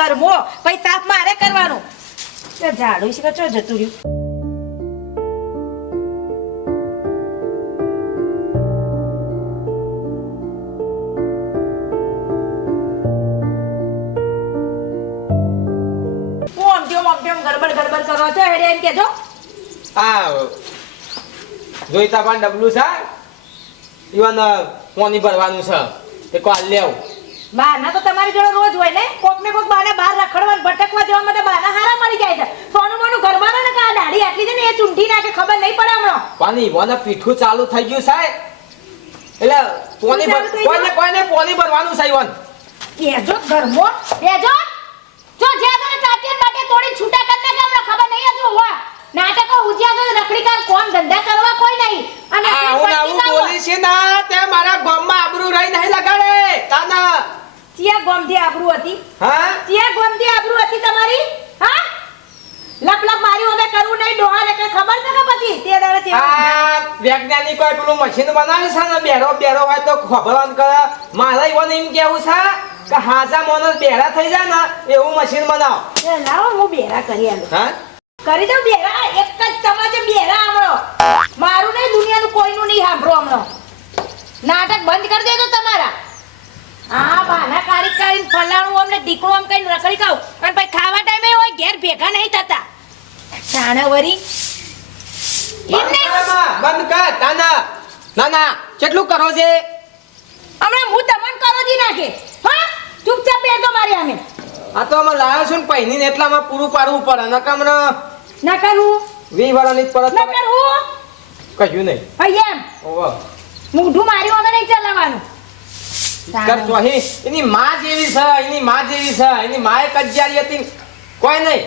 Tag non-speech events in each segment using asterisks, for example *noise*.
ગરમો, પછી સાફ મારે કરવાનું. ઝાડુ છે કે ચો જતું રહ્યું? ગડબડ ગડબડ કરો છો, હેડે એમ કેજો આ, જોઈતા પણ ડબલું છે, ઈવન પોની ભરવાનું છે. તે કોલ લેવ. બહારના તો તમારી જોડે રોજ હોય ને? કોક ને કોક બાને બહાર રખડવા ભટકવા જવા માટે બાના હારા મળી જાય છે. સોનું મોનું ઘરમાં ને કા દાઢી આટલી છે ને એ ચૂંટી નાખે ખબર નહીં પડે હમણાં. પાણી ઈવન પીઠું ચાલુ થઈ ગયું સાહેબ. એટલે પાણી કોઈને કોઈને પાણી ભરવાનું છે ઈવન. બેજો ઘરમો. બેજો જો. જ્યાં તને ચાટીને માટે તોડી છૂટા કરી નાખે હમણાં ખબર નહીં હજુ હોવા નાટકો ઉજ્યા તો રખડી કાર કોમ ધંધા કરવા કોઈ નહીં. અને આવું આવું બોલી છે ના તે મારા ગામમાં આબરૂ રહી નહીં લગાડે. તાના ચિયા ગોમધી આબરૂ હતી? હા? ચિયા ગોમધી આબરૂ હતી તમારી? હા? લપ લપ મારી હવે કરવું નહીં ડોહા ને કઈ ખબર છે કે પછી? તે દાડે તે આ વૈજ્ઞાનિકોએ પેલું મશીન બનાવે છે ને બેરો બેરો હોય તો ખબરન કરે મારે ઈવન એમ કેવું છે કે હાજા મોનસ બેરા થઈ જાય ને એવું મશીન બનાવ. એ લાવો હું બેરા કરી આલું. હા? કરી દઉં બેરા? એક જ તમાચે બેરા આવડો. મારું નહીં દુનિયાનું કોઈનું નહીં સાંભળો હમણાં. નાટક બંધ કરી દેજો તમારા. હા બાના કારી કાઢીને ફલાણું અમને દીકરો આમ કઈ રખડી ખાવ પણ ભાઈ ખાવા ટાઈમે હોય ઘેર ભેગા નહીં થતા. સાણવરી વરી. બંધ કર બંધ કર તાના ના ના કેટલું કરો છે? હમણાં હું તમને કરો દી નાખે. હા ચૂપચાપ બેસો મારી અમે આ તો અમે લાયો છું ને પહેની ને એટલામાં પૂરું પાડવું પડે નકર મને ના કરવું વી વાળાની પરત ના કરું. કશું નહીં. ભાઈ એમ. ઓવા મૂઢું મારી વગર નહીં ચલાવવાનું. કરતો એની માં જેવી છે એની માં જેવી છે એની માએ કજિયારી હતી. કોઈ નહીં.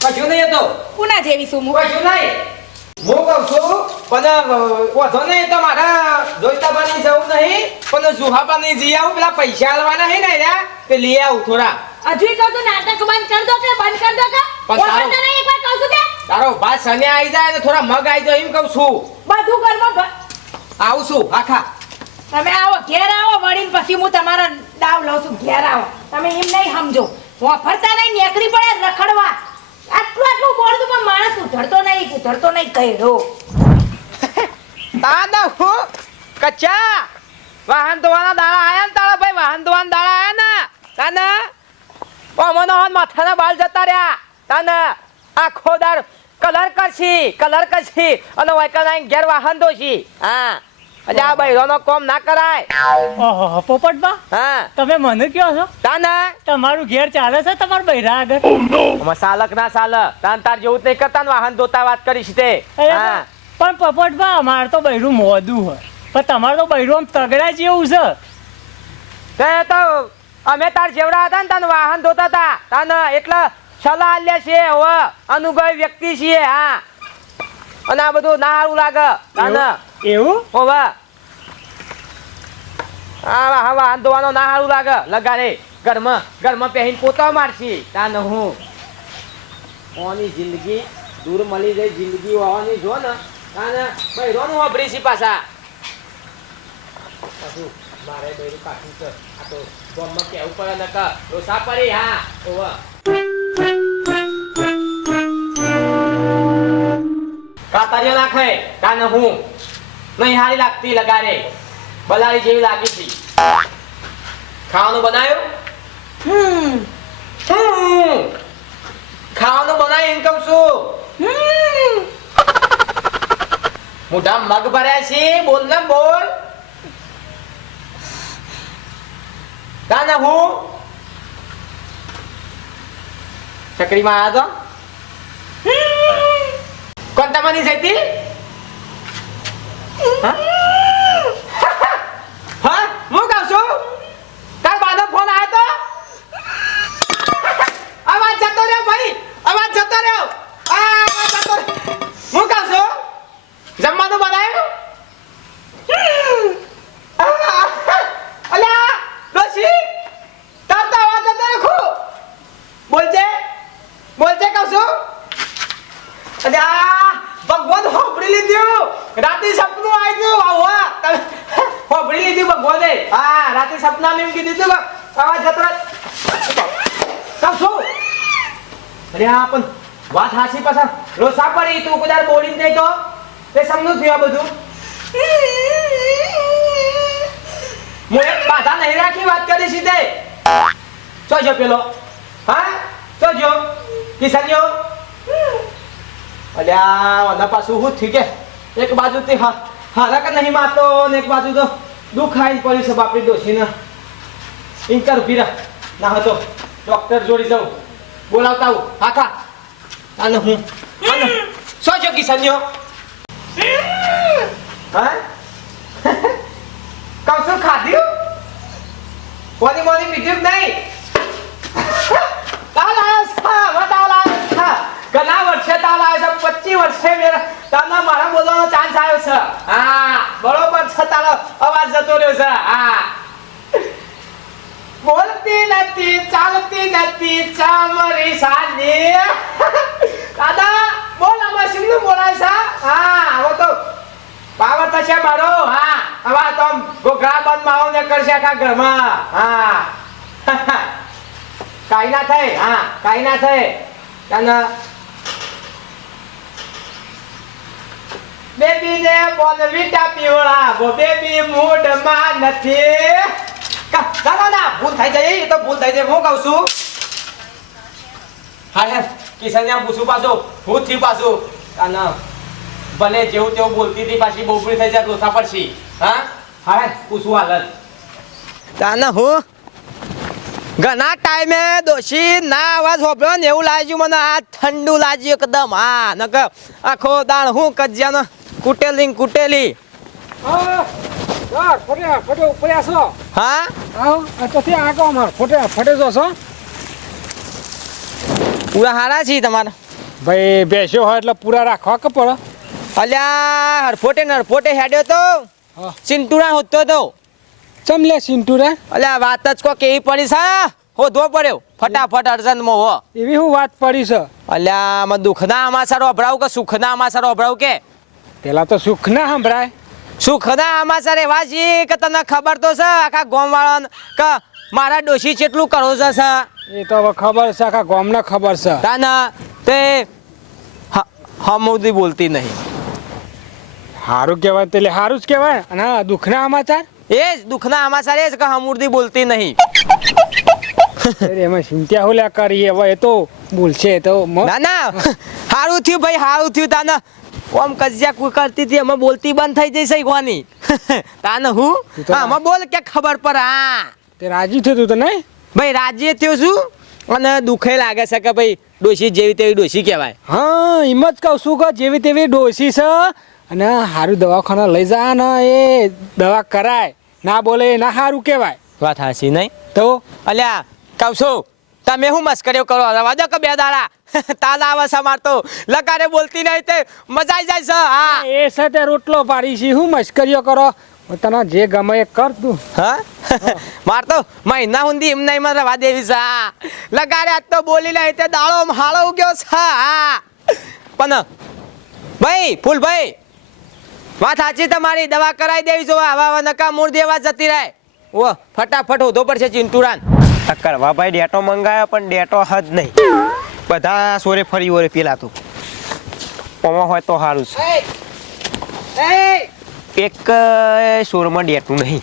કશું નહીં હતો. કુના જેવી છું હું? કશું નહીં. હું કહું છું પણ વધો નહીં તો મારા જોઈતાબાની જવું નહીં. પણ જુહાબાની જઈ આવું પેલા પૈસા આલવાના હે ને રહ્યા તે લઈ આવું થોડા. હજુ કહું તું નાટક બંધ કર દો કે બંધ કર દો કે? પણ તારું- ભાત સને આવી જાય ને થોડા મગ આવી જાય એમ કહું છું. બધું ઘરમાં આવું છું આખા. તમે આવો, ઘેર આવો વળીને પછી હું તમારો દાવ લઉં છું. ઘેર આવો. તમે એમ નહીં સમજો. વફરતા નહીં, નીકળી પડે રખડવા. આટલું આટલું બોલતું, પણ માણસ ઉધડતો નહીં ઉધડતો નહીં કહ્યો દાદા હું, કચ્છા. વાહન ધોવાના દાડા આયા ને તારા ભાઈ, વાહન ધોવાના દાડા આયા ને? તાના અમનો હન માથાના બાલ જતા રહ્યા. તાના, આખો દાર કલર કરશી કલર કરશી. અને વાયકા ઘેર વાહન ધોશી. હા. અલે આ બૈરોનો કોમ ના કરાય. ઓહો પોપટબા હા. તમે મને કયો છો? તાના? તમારું ઘેર ચાલે છે તમારું બૈરા આગળ? અમે સાલક ના સાલ. તાન તાર જેવું જ નહીં કરતા ને વાહન ધોતા વાત કરીશ તે. અરે હા. પણ પોપટબા અમાર તો બૈરું મોદું હોય. પણ તમારું તો બૈરું આમ તગડા જેવું છે. તે તો અમે તાર જેવડા હતા ને તને વાહન ધોતા હતા. તને એટલે સલાહ આલ્યા છે હવે. અનુભવી વ્યક્તિ છીએ હા. અને આ બધું ના સારું લાગે. તને એવું? હવે હા હા વાહન ધોવાનો ના સારું લાગે. લગાડે. ઘરમાં ઘરમાં પહેરીને પોતા મારશી. ન હું. ઓની જિંદગી? દૂર મળી જાય જિંદગી હોવાની જો ને. તાને બૈરોનું વાપરી છે પાછા. મારે બૈરું કાઢવું છે. આ તો ગોમમાં કહેવું પડે ને કે પડી, હા. ઓવા. કાતરિયો નાખે. કાને હું. નહીં હારી લાગતી લગાડે. બલારી જેવી લાગી હતી. ખાવાનું બનાવ્યું હમ. ખાવાનું બનાય એમ કહું છું. મોઢા મગ ભર્યા છે બોલ ને બોલ. કાના હું? ચકરીમાં આવ્યા તો? કોણ તમારી જઈતી જમવાનું બનાવ્યું અલ્યા ડોશી તાર તો અવાજ જતો રહ્યો બોલજે બોલજે કહું છું અલ્યા ભગવાન હોપડી લીધું રાતે સપનું આવી ગયું આવા તમે હોપડી લીધું ભગવાને હા રાતે સપનામાં એમ કીધું હતું કે અવાજ જતો રહ્યો. કહું અરે આ પણ વાત હાસી પાછા લોસા પડી તું કદાચ બોલી જ નહીં તો? તે સમનું થયું આ બધું. હું એક બાધા નહીં રાખી વાત કરી શું છે પેલો. હા? ચોજો જો કિસાનીઓ અલ્યા, ઓના પાછું હું ઠીક? કે એક બાજુ તે હારા નહીં મારતો? ને એક બાજુ તો દુખાઈ પડી છે બાપરી ડોશીને. ઇન્કર ઊભી ના હતો ડોક્ટર જોડી જાઉં બોલાવતા આવું. આખા આને હું. આને શું છે કિસાનીઓ હા? *laughs* કશું ખાધ્યું કોની મોની પીધ્યું નહીં. ઘણા વર્ષે તાવ લાયો છે, પચીસ વર્ષે મેરા તમને મારા બોલવાનો ચાન્સ આવ્યો છે. હા, બરોબર છે, તારો અવાજ જતો રહ્યો છે. હા. બોલતી નથી, ચાલતી નથી ચામરી સાની *laughs* દાદા, બોલ, આમાં શીનું બોલાય છે? હા, હવે તો પાવર થશે મારો. હા હવે તો ઘોઘરા બંધ માવો ને કરશે આખા ઘરમાં. હા. *laughs* કાઈ ના થાય. હા, કાઈ ના થાય. તને બેબી ને બોનવીટા પીવડાવો. બેબી મૂડમાં નથી. ના ના ભૂલ થઈ જાય. એ તો ભૂલ થઈ જાય. હું કહું છું? હા હે કિશન પૂછું પાછું હું થયું પાછું. અને ભલે જેવું તેવું બોલતી હતી પાછી બોપડી થઈ જાય ડોસા પડશી. હા? હા પૂછું હાલ તાને હું? ઘણા ટાઈમે દોશી ના અવાજ હોભળ્યો ને એવું લાગ્યું મને આ ઠંડુ લાગ્યું એકદમ હા નક આખો દાણ હું કજ્યાનો? કુટેલી કુટેલી. હા ફટે ફટે ઉપર હા? હા તો ત્યાં આગળ અમાર ફટે ફટે જો છો. પૂરા હારા છે તમારા. ભાઈ બેસ્યો હોય એટલે પૂરા રાખવા કે પડે? અલ્યા હરફોટે ને હરફોટે હેડ્યો તો. સિંટુરા હોતો તો. ચમ લે સિંટુરા અલ્યા વાત જ કો કેવી પડી સા હો? ધો પડ્યો. ફટાફટ અર્જન્ટમાં હો. એવી હું વાત પડી છે? અલ્યા આમાં દુઃખના અમાસર અભરાવ કે સુખના અમાસર અભરાવ કે? પેલા તો સુખ ના સંભળાય. સુખના આમાં એવા છે કે તને ખબર તો છે આખા ગામ વાળા કે મારા ડોશી કેટલું કરો છે છે એ તો હવે ખબર છે આખા ગામને ખબર છે. તાના તે હમુદી બોલતી નહીં. સારું કહેવાય એટલે સારું જ કહેવાય. અને દુઃખના સમાચાર? એ જ દુઃખના સમાચાર એ જ કે હમુદી બોલતી નહીં. એમાં ચિંતા હું લ્યા કરીએ હવે એ તો બોલશે તો ના ના સારું થયું ભાઈ સારું થયું તાના. ઓમ કજિયા કુ કરતી હતી અમે બોલતી બંધ થઈ જઈ ગવાની તાને હું? હા, બોલ કે ખબર પર. હા તે રાજી થયું તો નહીં? ભાઈ રાજ્ય થયો છું અને દુખે લાગે છે કે ભાઈ ડોશી જેવી તેવી ડોશી કહેવાય. હા એમ જ કહું છું કે જેવી તેવી ડોસી છે અને સારું દવાખાના લઈ જા ને એ દવા કરાય. ના બોલે ના સારું કહેવાય. વાત હાસી નહીં? તો? અલ્યા કહું છું તમે શું મસ્કરીઓ કરો? રવા દો કે બે દાડા. *laughs* તાલા આવે છે મારતો તો. લગારે બોલતી નહીં તે. મજા આવી જાય છે હા. એ સાથે રોટલો પાડી છે હું મસ્કરીઓ કરો? તને જે ગમે એ કર તું. હા? *laughs* માર તો મહિના હુંદી એમ નહીં મને રવા દેવી છે હા. લગારે આજ તો બોલી લે તે દાળો હાળો ઉગ્યો છે હા પણ ભાઈ ફૂલભાઈ વાત સાચી તમારી. દવા કરાવી દેવી જો આવા આવા નકા મૂળ દેવા જતી રહે. ઓ ફટાફટ ઉધો પડશે ટક્કર વા ભાઈ ડેટો મંગાયો પણ ડેટો હદ નહીં. બધા સોરે ફરી ઓરે પેલા તું. ઓમાં હોય તો સારું છે. એક શોરમાં ડેટું નહીં.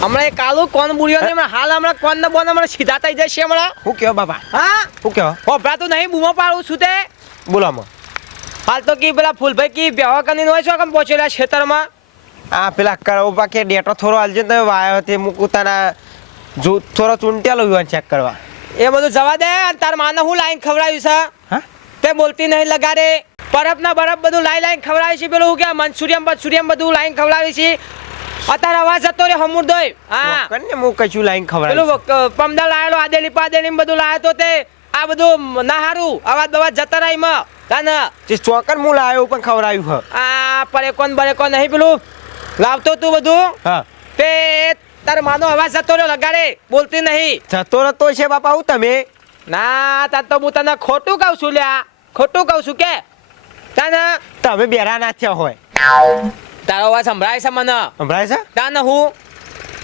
હમણાં એ કાલુ કોણ બુડ્યો ને હાલ હમણાં કોણ ને બોન હમણાં સીધા થઈ જશે હમણાં? શું કહો બાબા હા? શું કહો હોભરાતું નહીં બૂમો પાડું છું તે. બોલો હાલ તો કી પેલા ફૂલભાઈ કી બેવા કરીને હોય છો કેમ પહોંચેલા ખેતરમાં? આ પેલા કરો બાકી ડેટો થોડો હાલજો તો વાયો તે મૂકું તારા જો થોડો ચૂંટ્યા લઉં ચેક કરવા. એ બધું જવા દે અને તાર માને હું લાઈન ખવડાવ્યું છે? હા? તે બોલતી નહીં લગાડે. બરફ ના બરફ બધું લાઈ લાઈન ખવડાવી છે પેલું કે મંચુરિયમ મંચુરિયમ બધું લાઈન ખવડાવી છે. અત્યારે અવાજ જતો રે હમુરદોય હા. ને હું કશું લાઈન પેલું પમદા લાયેલો આદેલી પાદેલી બધું લાયો તો તે આ બધું ના હારું અવાજ બવાજ જતા રહી માં તાને તે ચોકર હું લાયો પણ ખવડાવ્યું હ. આ પરેકોન બરેકોન નહીં પેલું. લાવતો તું બધું? હા. તે તાર માનો અવાજ જતો રહ્યો લગાડે. બોલતી નહીં. જતો રતો છે બાપા હું તમે? ના તાર તો હું તને ખોટું કહું છું લ્યા. ખોટું કહું છું કે તાને? તમે બેરા ના થયા હોય. તારો અવાજ સંભળાય છે મને? સંભળાય છે? તાને હું?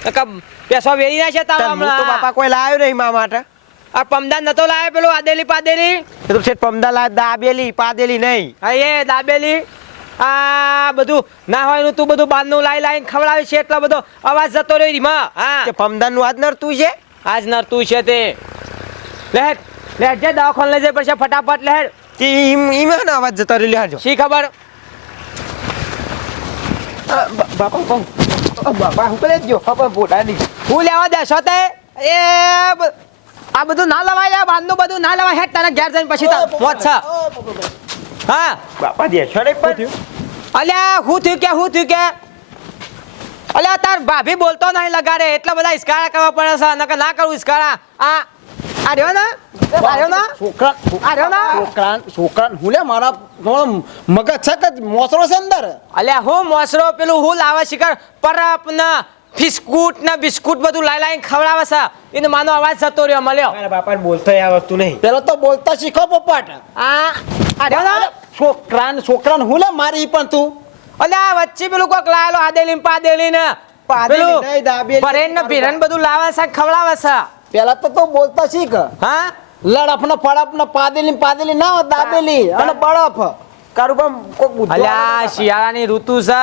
નકર પેસો વેરી ના છે તારો હમણાં? તો બાપા કોઈ લાવ્યો નહીં મા માટે. આ પમદા નતો લાવ્યો પેલું આદેલી પાદેલી? એ તો છે પમદાલા દાબેલી પાદેલી નહીં. હા એ દાબેલી? આ બધું ના હોયનું તું બધું બારનું લાઈ લાઈને ખવડાવે છે એટલો બધો અવાજ જતો રહ્યો રીમા હા. તે પમદાનનું આજ નરતું છે? આજ નરતું છે તે. લેટ લેટ જે દવાખાને લઈ જાય પછી ફટાફટ લેટ અવાજ જતો રહ્યો. લેહાજો શી ખબર? બાપા હું કરે જો હું લેવા દેશો તે? એ આ બધું ના લવાય બારનું બધું ના લવાય. હેટ તને ઘેર જઈને પછી તાર મોત છે. હા. બાપા દે છડે પણ. અલ્યા હું થયું કે હું થયું કે? અલ્યા તાર ભાભી બોલતો નહીં લગાડે. એટલા બધા ઇસ્કારા કરવા પડે છે. નકર ના કરવું ઇસ્કારા આ છોકરા છોકરા છોકરા હું લે મારા મગજ છે કે મોસરો છે અંદર? અલ્યા હું મોસરો પેલું હું લાવે શિખર પરપ ને બિસ્કુટ ને બિસ્કુટ બધું લાઈ લાઈને ખવડાવે છે. એને માનો અવાજ જતો રહ્યો મળ્યો. મારા બાપાને બોલતો આ વસ્તુ નહીં. પેલો તો બોલતા શીખો પપ્પાટ આ છોકરાને છોકરાને હું લે મારી પણ તું? અલ્યા વચ્ચે પેલું કોક લાયેલો આદેલી પાદેલી ને પેલું. ભરેન ને ભીરન બધું લાવે છે ખવડાવે છે. પેલા તો તું બોલતા શીખ. હા? લડફ ને ફડફ ને પાદેલી પાદેલી ના દાબેલી અને બળફ. કારું કોક બુદ્ધો અલ્યા શિયાળાની ઋતુ છે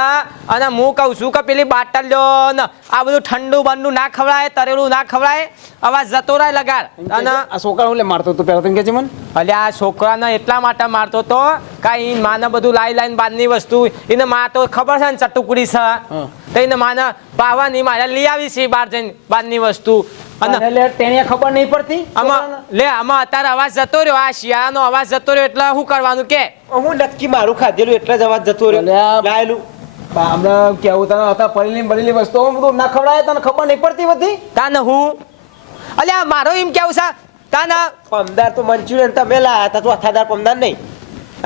અને હું કહું છું કે પેલી બાટલ્યો ને. આ બધું ઠંડુ બંડુ ના ખવડાય તરેલું ના ખવડાય અવાજ જતો રહે લગાડ અને આ છોકરા હું લે મારતો તું પેલા તમે કે છે મને? અલ્યા આ છોકરાને એટલા માટે મારતો તો કાંઈ માને બધું લાઈ લાઈન બાંધની વસ્તુ એને માં તો ખબર છે ને ચટુકડી છે. તો એને માને પાવાની મારે લઈ આવી છે બહાર જઈને બાંધની વસ્તુ. અને તેને ખબર નહીં પડતી? આમાં લે આમાં અત્યારે અવાજ જતો રહ્યો. આ શિયાળાનો અવાજ જતો રહ્યો એટલે શું કરવાનું કે? હું નક્કી મારું ખાધેલું એટલે જ અવાજ જતો રહ્યો. લાયેલું. હમણાં કેવું તને હતા પડેલી પડેલી વસ્તુ બધું ના ખવડાય તને ખબર નહીં પડતી બધી? તાને હું? અલ્યા મારો એમ કેવું છે? તાના પમદાર તો મંચુરિયન તમે લાયા હતા તો અથાદાર પમદાર નહીં.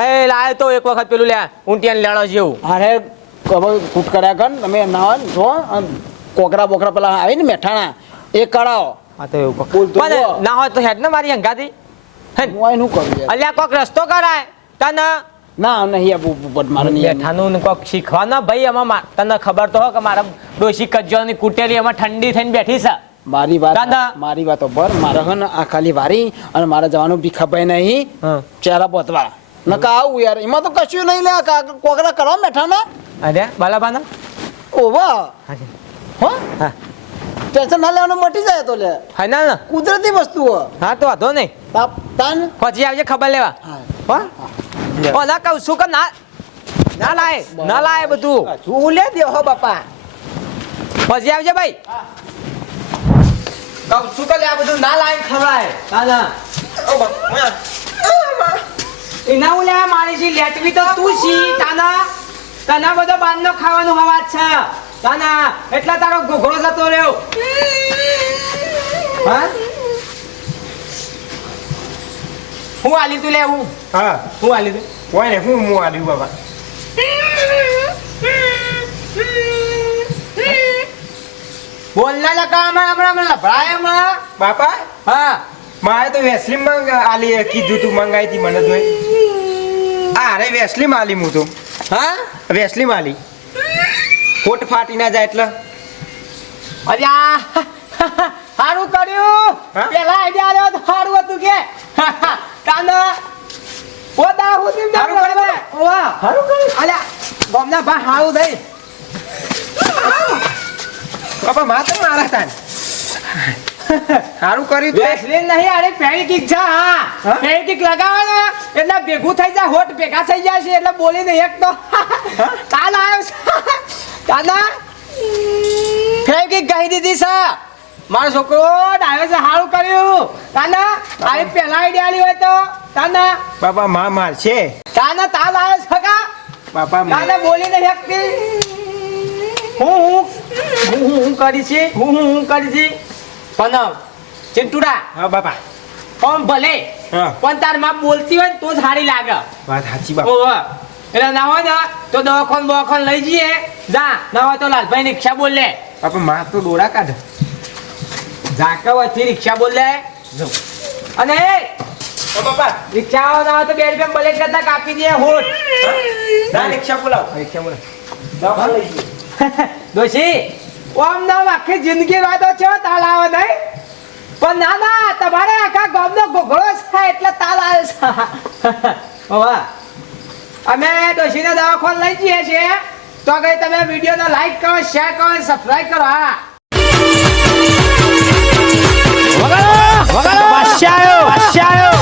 એ લાયો તો એક વખત પેલું લે ઊંટિયાને લેણો જેવું. અરે ખબર કૂટ કર્યા કર તમે ના જો આમ કોકરા બોકરા પેલા આવી ને મેઠાણા એ કળાઓ. હા તો એવું પણ ના હોય તો હેડ ને મારી હંગાથી. હેન. હું આયનું કરું યાર? અલ્યા કોક રસ્તો કરાય. તને. ના નહીં આબુ બટ મારે બેઠાનું ને કોક શીખવાના ભાઈ એમાં તને ખબર તો હો કે મારા ડોશી કજ્જોની કુટેલી એમાં ઠંડી થઈને બેઠી છે. મારી વાત. મારી વાતો પર. મારે હન ને આ ખાલી વારી અને મારે જવાનું બી ખબર નહીં. હા. ચહેરા બોતવા નકા આવું યાર એમાં તો કશું નહીં લે કોકરા કરવા બેઠા ને? અરે બાલાબાના ઓવા. હો? હા. ટેન્શન ના લેવાનું મટી જાય તો લે. ફાઈનલ ને? કુદરતી વસ્તુઓ. હા તો વાંધો નહીં. તાપ તાન. પછી આવજે ખબર લેવા. હા. ઓ ના કહું શું કે ના ના લાય ના લાય બધું. શું લે દે હો બાપા. પછી આવજે ભાઈ. કહું શું કે આ બધું ના લાય ખવડાય. ના ના. એના હું લેવા મારી જી લેટવી તો તું છી તાના? તના બધો બાંધનો ખાવાનો અવાજ છે. તાના એટલા તારો ઘોઘરો જતો રહ્યો. હા? હું આલી તું લેવું? હા. હું આલી તું? કોઈ ને હું હું આલી બાબા. બોલના લકા હમણાં હમણાં હમણાં લભડાય હમણાં બાપા? હા. મારે તો વેસલી માં આલી કીધું તું મંગાઈ હતી મને તો. આ અરે વેસલીમ આલી હું તો. હા? વેસલીમ આલી. ખોટ ફાટી ના જાય એટલે? અરે સારું કર્યું. પેલા આઈડિયા આવ્યો તો સારું હતું કે. કાના ઓ દા હું તેમ સારું કર્યું? વાહ સારું કર્યું? અલ્યા ગોમના ભા સારું થઈ બાપા માં તો મારા તાન. સારું કર્યું વેસલીન નહીં અરે પેણી કિક છે હા. પેણી કિક લગાવો એટલે ભેગું થઈ જાય હોટ ભેગા થઈ જાય છે એટલે બોલીને એક તો કાલ આવ્યો છે. કાના ફેર કિક કહી દીધી સા મારો છોકરો ડાયો છે સારું કર્યું. કાના આવી પહેલા આઈડિયા આલી હોય તો. કાના બાપા માં માર છે તાના તા આવ્યો છે કા બાપા માં- બોલી નહીં શકતી હું હું હું હું હું કરી છે. હું હું હું કરી છે. પણ ચિંટુડા. હા બાપા. પણ ભલે. પણ તારમાં બોલતી હોય ને તો જ સારી લાગે. વાત સાચી બાપા. એટલે ના હોય ને તો દવાખાન બવાખાન લઈ જઈએ. જા ના હોય તો લાલભાઈ રિક્ષા બોલ લે. બાપા માં તો દોડા કાઢ. ઝાકા વચ્ચે રિક્ષા બોલ લે. અને એ બાપા. રિક્ષા આવો ના હોય તો બે રૂપિયા બલેટ કરતા કાપી દે હોટ ના રિક્ષા બોલાવ. રિક્ષા બોલાવ. દોશી *laughs* ઓમ નામ આખી જિંદગી વાતો છે તાલ આવે નહીં? પણ ના ના તમારે આખા ગામનો ગોગળો છે એટલે તાલ આવે છે. *laughs* અમે દોશીને દવાખાન લઈ જઈએ છીએ. તો કઈ તમે વિડીયોને લાઈક કરો શેર કરો સબસ્ક્રાઇબ કરો હા. વગાડો વગાડો. વાસ્યાયો વાસ્યાયો